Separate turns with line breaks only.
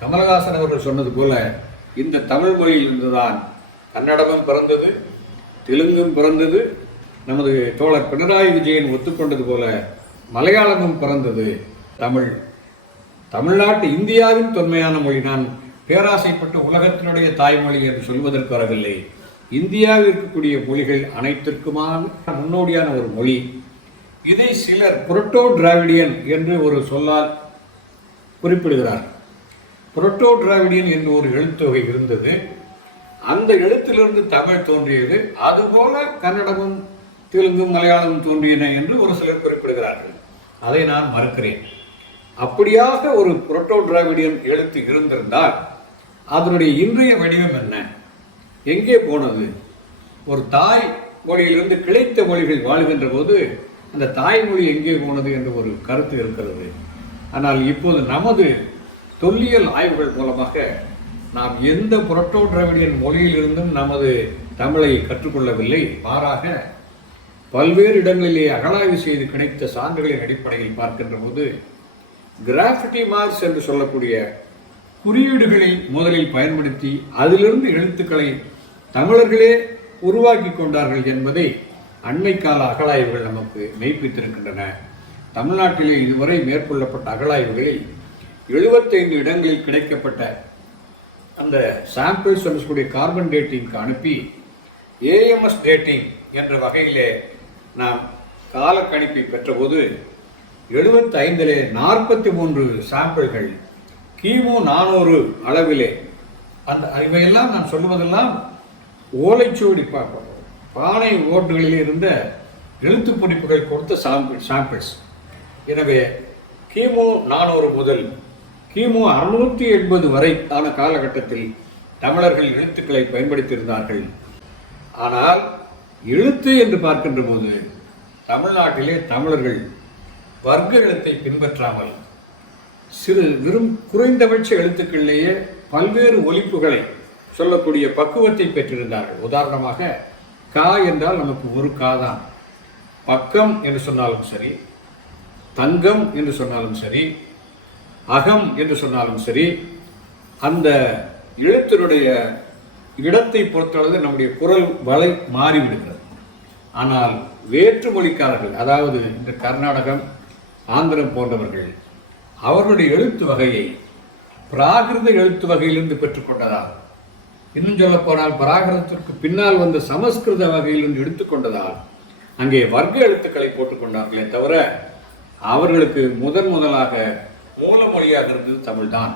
கமலஹாசன் அவர்கள் சொன்னது போல இந்த தமிழ் மொழியிலிருந்து தான் கன்னடமும் பிறந்தது தெலுங்கும் பிறந்தது நமது தோழர் பினராயி விஜயன் ஒத்துக்கொண்டது போல மலையாளமும் பிறந்தது தமிழ். தமிழ்நாட்டு இந்தியாவின் தொன்மையான மொழி நான் பேராசைப்பட்டு உலகத்தினுடைய தாய்மொழி என்று சொல்வதற்கு வரவில்லை. இந்தியாவில் இருக்கக்கூடிய மொழிகள் அனைத்திற்குமான முன்னோடியான ஒரு மொழி. இதை சிலர் புரோட்டோ டிராவிடியன் என்று ஒரு சொல்லால் குறிப்பிடுகிறார். புரோட்டோ டிராவிடியன் என்று ஒரு எழுத்தொகை இருந்தது. அந்த எழுத்திலிருந்து தமிழ் தோன்றியது. அதுபோல கன்னடமும் தெலுங்கும் மலையாளமும் தோன்றியன என்று ஒரு சிலர் குறிப்பிடுகிறார்கள். அதை நான் மறுக்கிறேன். அப்படியாக ஒரு புரோட்டோ டிராவிடியன் எழுத்து இருந்திருந்தால் அதனுடைய இன்றைய வடிவம் என்ன? எங்கே போனது? ஒரு தாய் மொழியிலிருந்து கிளைத்த மொழிகள் வாழ்கின்ற போது அந்த தாய்மொழி எங்கே போனது என்ற ஒரு கருத்து இருக்கிறது. ஆனால் இப்போது நமது தொல்லியல் ஆய்வுகள் மூலமாக நாம் எந்த புரட்டோ டிராவிடியன் மொழியிலிருந்தும் நமது தமிழை கற்றுக்கொள்ளவில்லை. மாறாக பல்வேறு இடங்களிலே அகலாய்வு செய்து கிடைத்த சான்றுகளின் அடிப்படையில் பார்க்கின்ற போது கிராஃபிட்டி மார்க்ஸ் என்று சொல்லக்கூடிய குறியீடுகளை முதலில் பயன்படுத்தி அதிலிருந்து எழுத்துக்களை தமிழர்களே உருவாக்கி கொண்டார்கள் என்பதை அண்மை கால அகழாய்வுகள் நமக்கு மெய்ப்பித்திருக்கின்றன. தமிழ்நாட்டிலே இதுவரை மேற்கொள்ளப்பட்ட அகழாய்வுகளில் எழுபத்தைந்து இடங்களில் கிடைக்கப்பட்ட அந்த சாம்பிள்ஸ் சொல்லக்கூடிய கார்பன் டேட்டிங்க்கு அனுப்பி ஏஎம்எஸ் டேட்டிங் என்ற வகையிலே நாம் காலக்கணிப்பை பெற்றபோது எழுபத்தைந்திலே நாற்பத்தி மூன்று சாம்பிள்கள் கிமு நானூறு அளவிலே அந்த இவையெல்லாம் நான் சொல்லுவதெல்லாம் ஓலைச்சுவடி பார்ப்போம். பானை ஓட்டுகளில் இருந்த எழுத்துப் பிடிப்புகள் கொடுத்த சாம்பிள் சாம்பிள்ஸ் எனவே கிமு நானூறு முதல் கிமு அறுநூற்றி எண்பது வரை ஆன காலகட்டத்தில் தமிழர்கள் எழுத்துக்களை பயன்படுத்தியிருந்தார்கள். ஆனால் எழுத்து என்று பார்க்கின்ற போது தமிழ்நாட்டிலே தமிழர்கள் வர்க்க எழுத்தை பின்பற்றாமல் சிறு விரும் குறைந்தபட்ச எழுத்துக்களிலேயே பல்வேறு ஒலிப்புகளை சொல்லக்கூடிய பக்குவத்தை பெற்றிருந்தார்கள். உதாரணமாக கா என்றால் நமக்கு ஒரு கா தான். பக்கம் என்று சொன்னாலும் சரி தங்கம் என்று சொன்னாலும் சரி அகம் என்று சொன்னாலும் சரி அந்த எழுத்தினுடைய இடத்தை பொறுத்தளவு நம்முடைய குரல் வலை மாறிவிடுகிறது. ஆனால் வேற்று மொழிக்காரர்கள் அதாவது இந்த கர்நாடகம் ஆந்திரம் போன்றவர்கள் அவர்களுடைய எழுத்து வகையை பிராகிருத எழுத்து வகையிலிருந்து பெற்றுக்கொண்டதால் இன்னும் சொல்ல போனால் பிராகிருதத்திற்கு பின்னால் வந்த சமஸ்கிருத வகையிலிருந்து எடுத்துக்கொண்டதால் அங்கே வர்க்க எழுத்துக்களை போட்டுக்கொண்டார்களே தவிர அவர்களுக்கு முதன் முதலாக மூல மொழியாக இருந்தது தமிழ்தான்.